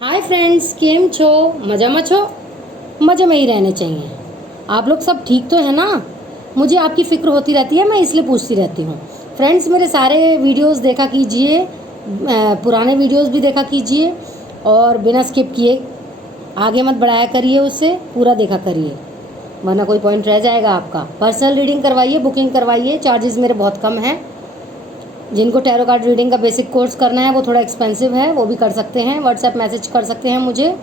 Hi friends, केम छो? मज़ा में छो? मज़े में ही रहने चाहिए। आप लोग सब ठीक तो है ना? मुझे आपकी फ़िक्र होती रहती है, मैं इसलिए पूछती रहती हूँ। फ्रेंड्स, मेरे सारे वीडियोस देखा कीजिए, पुराने वीडियोस भी देखा कीजिए और बिना स्किप किए आगे मत बढ़ाया करिए, उससे पूरा देखा करिए, वरना कोई पॉइंट रह जाएगा आपका। पर्सनल रीडिंग करवाइए, बुकिंग करवाइए, चार्जेस मेरे बहुत कम हैं। जिनको टैरो कार्ड रीडिंग का बेसिक कोर्स करना है वो थोड़ा एक्सपेंसिव है, वो भी कर सकते हैं, व्हाट्सएप मैसेज कर सकते हैं मुझे।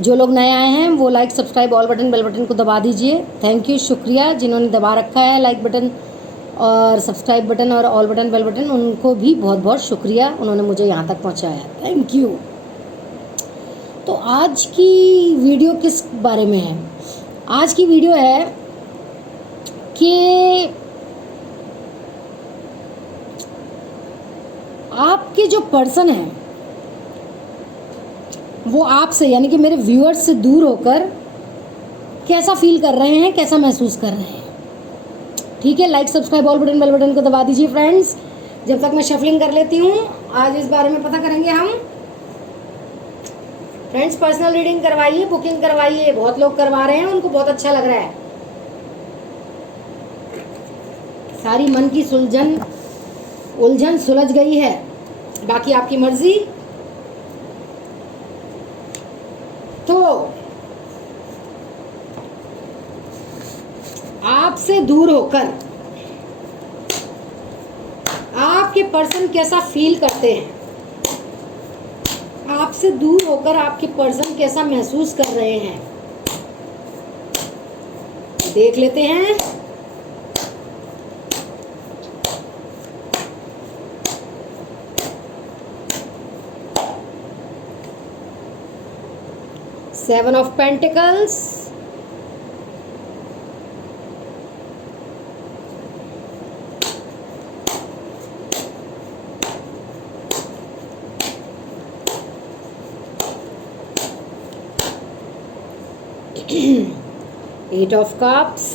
जो लोग नए आए हैं वो like subscribe all button bell button को दबा दीजिए। थैंक यू, शुक्रिया जिन्होंने दबा रखा है लाइक बटन और सब्सक्राइब बटन और ऑल बटन बेल बटन, उनको भी बहुत बहुत शुक्रिया, उन्होंने मुझे यहाँ तक पहुँचाया। Thank you. तो आज की वीडियो किस बारे में है? आज की वीडियो है कि आपके जो पर्सन है वो आपसे यानी कि मेरे व्यूअर्स से दूर होकर कैसा फील कर रहे हैं, कैसा महसूस कर रहे हैं। ठीक है, like subscribe all button bell button को दबा दीजिए फ्रेंड्स। जब तक मैं शफलिंग कर लेती हूँ, आज इस बारे में पता करेंगे हम। फ्रेंड्स, पर्सनल रीडिंग करवाइए, बुकिंग करवाइए, बहुत लोग करवा रहे हैं, उनको बहुत अच्छा लग रहा है। सारी मन की उलझन सुलझ गई है, बाकी आपकी मर्जी। तो आपसे दूर होकर आपके पर्सन कैसा फील करते हैं, आपसे दूर होकर आपके पर्सन कैसा महसूस कर रहे हैं, देख लेते हैं। Seven of pentacles, eight of cups,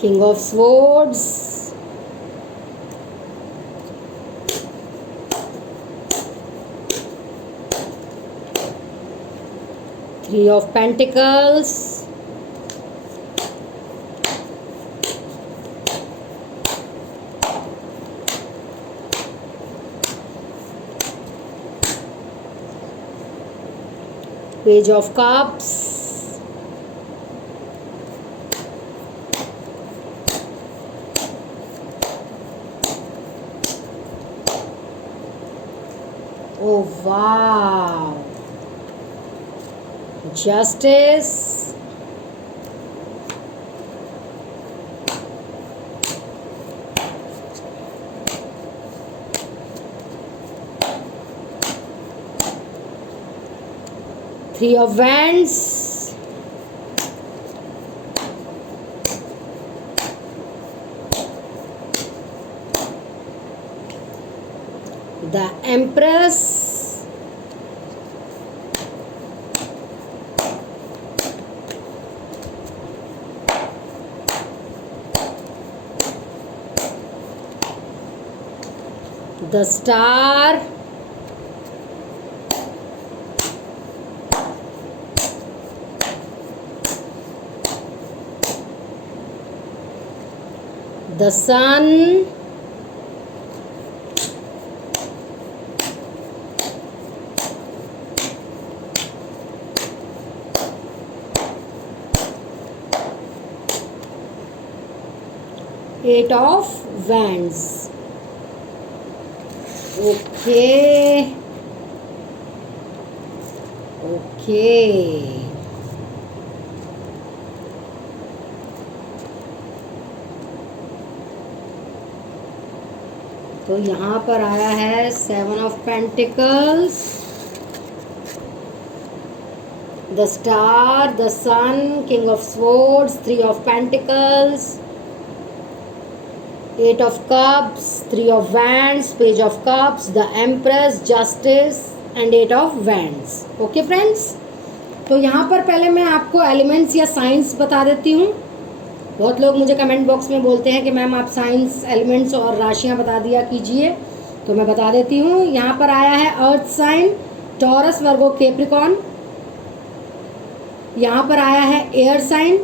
king of swords, three of pentacles, page of cups, oh wow, justice, three of wands, the empress, the star, the sun, eight of wands. Okay. तो यहाँ पर आया है seven of pentacles, the star, the sun, king of swords, three of pentacles, eight of cups, three of wands, page of cups, the empress, justice and eight of wands. Okay friends, तो यहाँ पर पहले मैं आपको elements या science बता देती हूँ। बहुत लोग मुझे कमेंट बॉक्स में बोलते हैं कि मैम आप साइंस, एलिमेंट्स और राशियाँ बता दिया कीजिए, तो मैं बता देती हूँ। यहाँ पर आया है earth sign, Taurus, Virgo, Capricorn. यहाँ पर आया है air sign,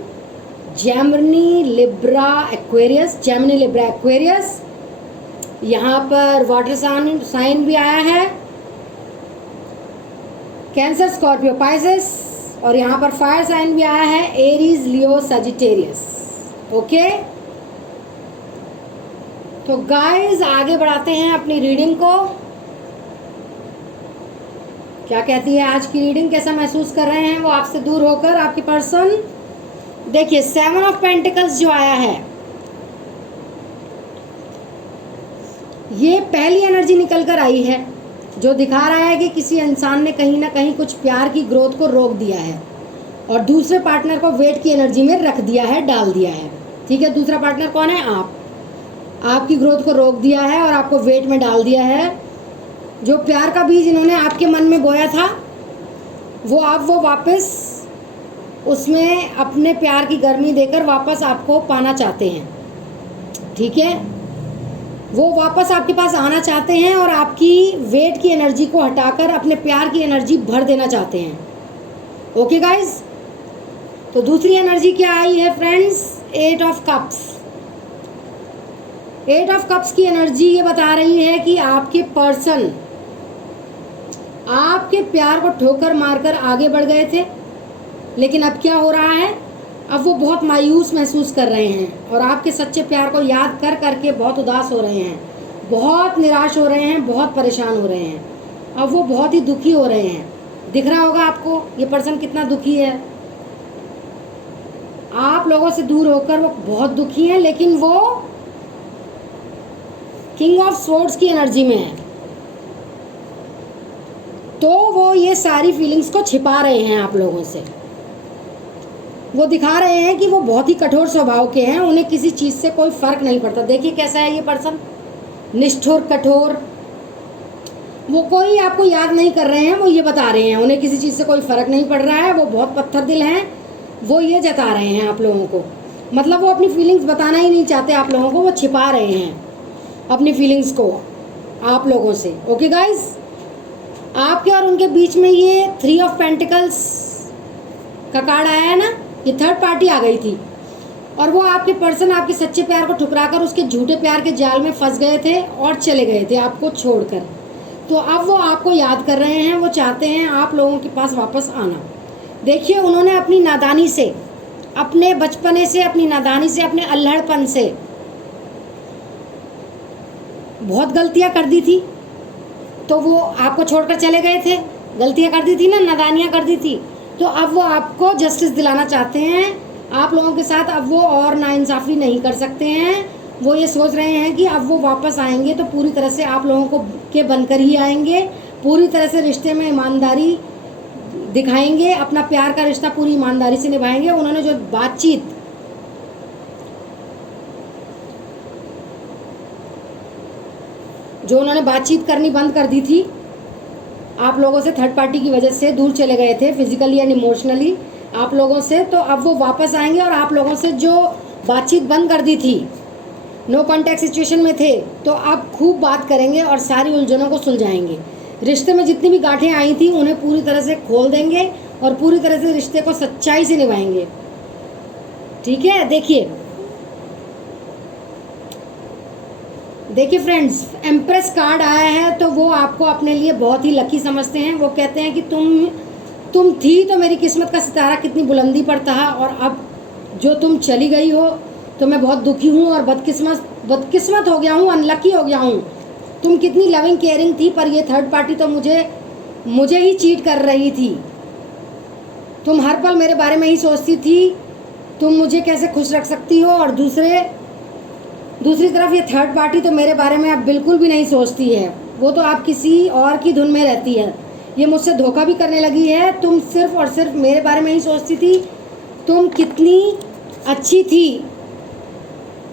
Gemini, Libra, Aquarius, Gemini, Libra, Aquarius. यहाँ पर वाटर साइन भी आया है, कैंसर, स्कॉर्पियो, पाइसेस। और यहाँ पर फायर साइन भी आया है, एरीज, लियो, सजिटेरियस। ओके, तो गाइस आगे बढ़ाते हैं अपनी रीडिंग को। क्या कहती है आज की रीडिंग, कैसा महसूस कर रहे हैं वो आपसे दूर होकर आपके पर्सन। देखिए 7 ऑफ पेंटिकल्स जो आया है, ये पहली एनर्जी निकल कर आई है जो दिखा रहा है कि किसी इंसान ने कहीं ना कहीं कुछ प्यार की ग्रोथ को रोक दिया है और दूसरे पार्टनर को वेट की एनर्जी में रख दिया है, डाल दिया है। ठीक है, दूसरा पार्टनर कौन है? आप। आपकी ग्रोथ को रोक दिया है और आपको वेट में डाल दिया है। जो प्यार का बीज इन्होंने आपके मन में बोया था वो वापस उसमें अपने प्यार की गर्मी देकर वापस आपको पाना चाहते हैं। ठीक है, वो वापस आपके पास आना चाहते हैं और आपकी वेट की एनर्जी को हटाकर अपने प्यार की एनर्जी भर देना चाहते हैं। ओके गाइस, तो दूसरी एनर्जी क्या आई है friends? 8 of cups. 8 of cups की एनर्जी ये बता रही है कि आपके पर्सन आपके प्यार को ठोकर मारकर आगे बढ़ गए थे, लेकिन अब क्या हो रहा है? अब वो बहुत मायूस महसूस कर रहे हैं और आपके सच्चे प्यार को याद कर करके बहुत उदास हो रहे हैं, बहुत निराश हो रहे हैं, बहुत परेशान हो रहे हैं। अब वो बहुत ही दुखी हो रहे हैं। दिख रहा होगा आपको ये पर्सन कितना दुखी है। आप लोगों से दूर होकर वो बहुत दुखी हैं, लेकिन वो किंग ऑफ स्वॉर्ड्स की एनर्जी में है, तो वो ये सारी फीलिंग्स को छिपा रहे हैं आप लोगों से। वो दिखा रहे हैं कि वो बहुत ही कठोर स्वभाव के हैं, उन्हें किसी चीज़ से कोई फर्क नहीं पड़ता। देखिए कैसा है ये पर्सन, निष्ठुर, कठोर। वो कोई आपको याद नहीं कर रहे हैं, वो ये बता रहे हैं उन्हें किसी चीज़ से कोई फर्क नहीं पड़ रहा है। वो बहुत पत्थर दिल हैं, वो ये जता रहे हैं आप लोगों को। मतलब वो अपनी फीलिंग्स बताना ही नहीं चाहते आप लोगों को, वो छिपा रहे हैं अपनी फीलिंग्स को आप लोगों से। ओके गाइज, आपके और उनके बीच में ये 3 ऑफ पेंटिकल्स का कार्ड आया है ना, ये थर्ड पार्टी आ गई थी और वो आपके पर्सन आपके सच्चे प्यार को ठुकराकर उसके झूठे प्यार के जाल में फंस गए थे और चले गए थे आपको छोड़कर। तो अब वो आपको याद कर रहे हैं, वो चाहते हैं आप लोगों के पास वापस आना। देखिए उन्होंने अपनी नादानी से, अपने बचपने से, अपनी नादानी से, अपने अल्हड़पन से बहुत गलतियां कर दी थी, तो वो आपको छोड़कर चले गए थे। गलतियां कर दी थी ना, नादानियां कर दी थी, तो अब वो आपको जस्टिस दिलाना चाहते हैं आप लोगों के साथ। अब वो और नाइंसाफ़ी नहीं कर सकते हैं। वो ये सोच रहे हैं कि अब वो वापस आएंगे तो पूरी तरह से आप लोगों को के बनकर ही आएंगे, पूरी तरह से रिश्ते में ईमानदारी दिखाएंगे, अपना प्यार का रिश्ता पूरी ईमानदारी से निभाएंगे। उन्होंने जो उन्होंने बातचीत करनी बंद कर दी थी आप लोगों से, थर्ड पार्टी की वजह से दूर चले गए थे फिजिकली एंड इमोशनली आप लोगों से, तो अब वो वापस आएंगे और आप लोगों से जो बातचीत बंद कर दी थी, नो कॉन्टैक्ट सिचुएशन में थे, तो अब खूब बात करेंगे और सारी उलझनों को सुलझाएंगे। रिश्ते में जितनी भी गांठें आई थी उन्हें पूरी तरह से खोल देंगे और पूरी तरह से रिश्ते को सच्चाई से निभाएंगे। ठीक है, देखिए फ्रेंड्स, एम्प्रेस कार्ड आया है, तो वो आपको अपने लिए बहुत ही लकी समझते हैं। वो कहते हैं कि तुम थी तो मेरी किस्मत का सितारा कितनी बुलंदी पर था, और अब जो तुम चली गई हो तो मैं बहुत दुखी हूँ और बदकिस्मत हो गया हूँ, अनलकी हो गया हूँ। तुम कितनी लविंग केयरिंग थी, पर ये थर्ड पार्टी तो मुझे ही चीट कर रही थी। तुम हर पल मेरे बारे में ही सोचती थी, तुम मुझे कैसे खुश रख सकती हो, और दूसरी तरफ ये थर्ड पार्टी तो मेरे बारे में अब बिल्कुल भी नहीं सोचती है। वो तो आप किसी और की धुन में रहती है। ये मुझसे धोखा भी करने लगी है। तुम सिर्फ और सिर्फ मेरे बारे में ही सोचती थी, तुम कितनी अच्छी थी,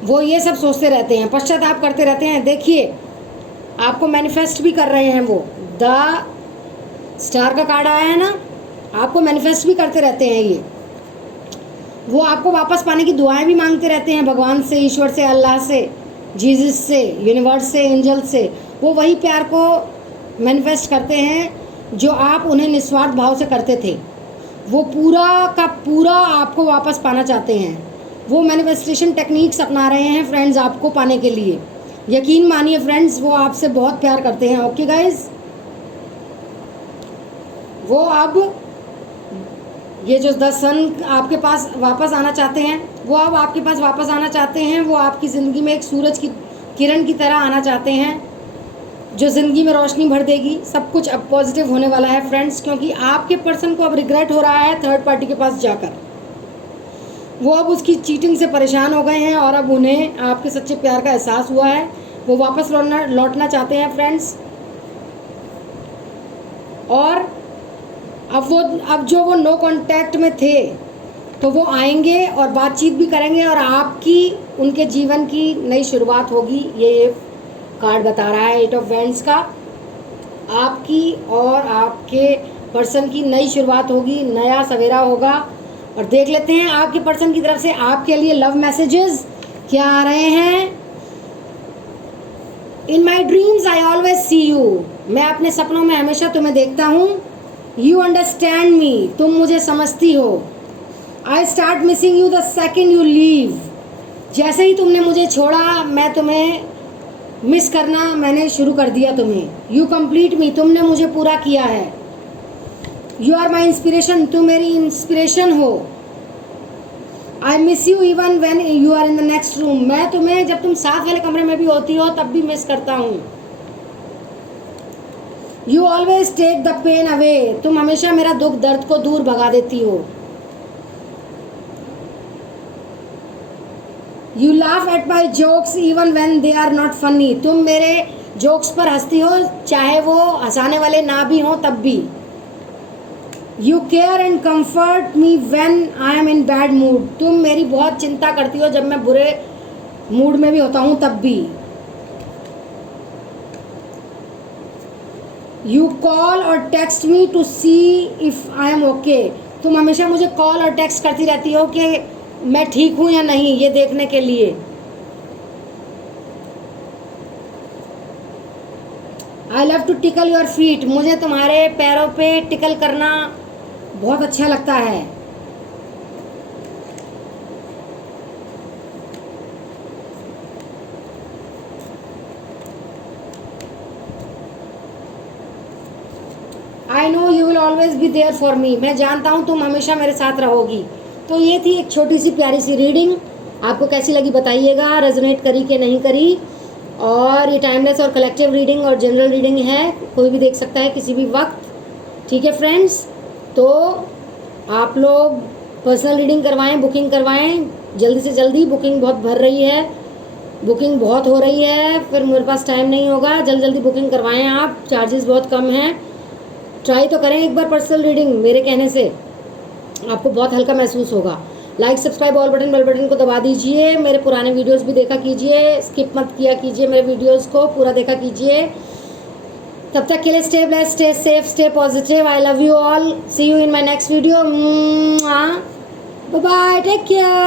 वो ये सब सोचते रहते हैं, पश्चाताप करते रहते हैं। देखिए आपको मैनिफेस्ट भी कर रहे हैं वो। द स्टार का कार्ड आया है ना, आपको मैनिफेस्ट भी करते रहते हैं ये। वो आपको वापस पाने की दुआएं भी मांगते रहते हैं भगवान से, ईश्वर से, अल्लाह से, जीसस से, यूनिवर्स से, एंजल से। वो वही प्यार को मैनिफेस्ट करते हैं जो आप उन्हें निस्वार्थ भाव से करते थे। वो पूरा का पूरा आपको वापस पाना चाहते हैं। वो मैनिफेस्टेशन टेक्निक्स अपना रहे हैं फ्रेंड्स आपको पाने के लिए। यकीन मानिए फ्रेंड्स, वो आपसे बहुत प्यार करते हैं। ओके गाइज, वो अब ये जो 10 सन आपके पास वापस आना चाहते हैं, वो अब आपके पास वापस आना चाहते हैं। वो आपकी ज़िंदगी में एक सूरज की किरण की तरह आना चाहते हैं जो ज़िंदगी में रोशनी भर देगी। सब कुछ अब पॉजिटिव होने वाला है फ्रेंड्स, क्योंकि आपके पर्सन को अब रिग्रेट हो रहा है थर्ड पार्टी के पास जाकर। वो अब उसकी चीटिंग से परेशान हो गए हैं और अब उन्हें आपके सच्चे प्यार का एहसास हुआ है। वो वापस लौटना चाहते हैं फ्रेंड्स। और अब जो वो नो कांटेक्ट में थे, तो वो आएंगे और बातचीत भी करेंगे और आपकी उनके जीवन की नई शुरुआत होगी। ये कार्ड बता रहा है 8 ऑफ वैंड्स का। आपकी और आपके पर्सन की नई शुरुआत होगी, नया सवेरा होगा। और देख लेते हैं आपके पर्सन की तरफ से आपके लिए लव मैसेजेस क्या आ रहे हैं। In my dreams I always see you. मैं अपने सपनों में हमेशा तुम्हें देखता हूँ। यू अंडरस्टैंड मी, तुम मुझे समझती हो। I start missing you the second you leave. जैसे ही तुमने मुझे छोड़ा, मैं तुम्हें मिस करना मैंने शुरू कर दिया तुम्हें। यू कंप्लीट मी, तुमने मुझे पूरा किया है। यू आर माई इंस्पिरेशन, तुम मेरी इंस्पिरेशन हो। I miss you even when you are in the next room. मैं तुम्हें जब तुम साथ वाले कमरे में भी होती हो तब भी मिस करता हूँ। You always take the pain away, तुम हमेशा मेरा दुख दर्द को दूर भगा देती हो। You laugh at my jokes even when they are not funny, तुम मेरे जोक्स पर हंसती हो चाहे वो हंसाने वाले ना भी हों तब भी। You care and comfort me when I am in bad mood, तुम मेरी बहुत चिंता करती हो जब मैं बुरे मूड में भी होता हूँ तब भी। यू कॉल और text me to see if I am okay, तुम हमेशा मुझे कॉल और टेक्स्ट करती रहती हो कि मैं ठीक हूँ या नहीं, ये देखने के लिए। I love to tickle your feet, मुझे तुम्हारे पैरों पे टिकल करना बहुत अच्छा लगता है। I know you will always be there for me, मैं जानता हूँ तुम हमेशा मेरे साथ रहोगी। तो ये थी एक छोटी सी प्यारी सी रीडिंग। आपको कैसी लगी बताइएगा, रेजोनेट करी कि नहीं करी। और ये टाइमलेस और कलेक्टिव रीडिंग और जनरल रीडिंग है, कोई भी देख सकता है किसी भी वक्त। ठीक है फ्रेंड्स, तो आप लोग पर्सनल रीडिंग करवाएं, बुकिंग करवाएं जल्दी से जल्दी। बुकिंग बहुत भर रही है, बुकिंग बहुत हो रही है, फिर मेरे पास टाइम नहीं होगा। जल्दी जल्दी बुकिंग करवाएं आप, चार्जेस बहुत कम हैं। ट्राई तो करें एक बार पर्सनल रीडिंग, मेरे कहने से आपको बहुत हल्का महसूस होगा। Like, subscribe, all button, bell button को दबा दीजिए। मेरे पुराने वीडियोस भी देखा कीजिए, स्किप मत किया कीजिए, मेरे वीडियोस को पूरा देखा कीजिए। तब तक के लिए stay blessed, stay safe, stay positive. I love you all, see you in my next video. Bye bye, take care.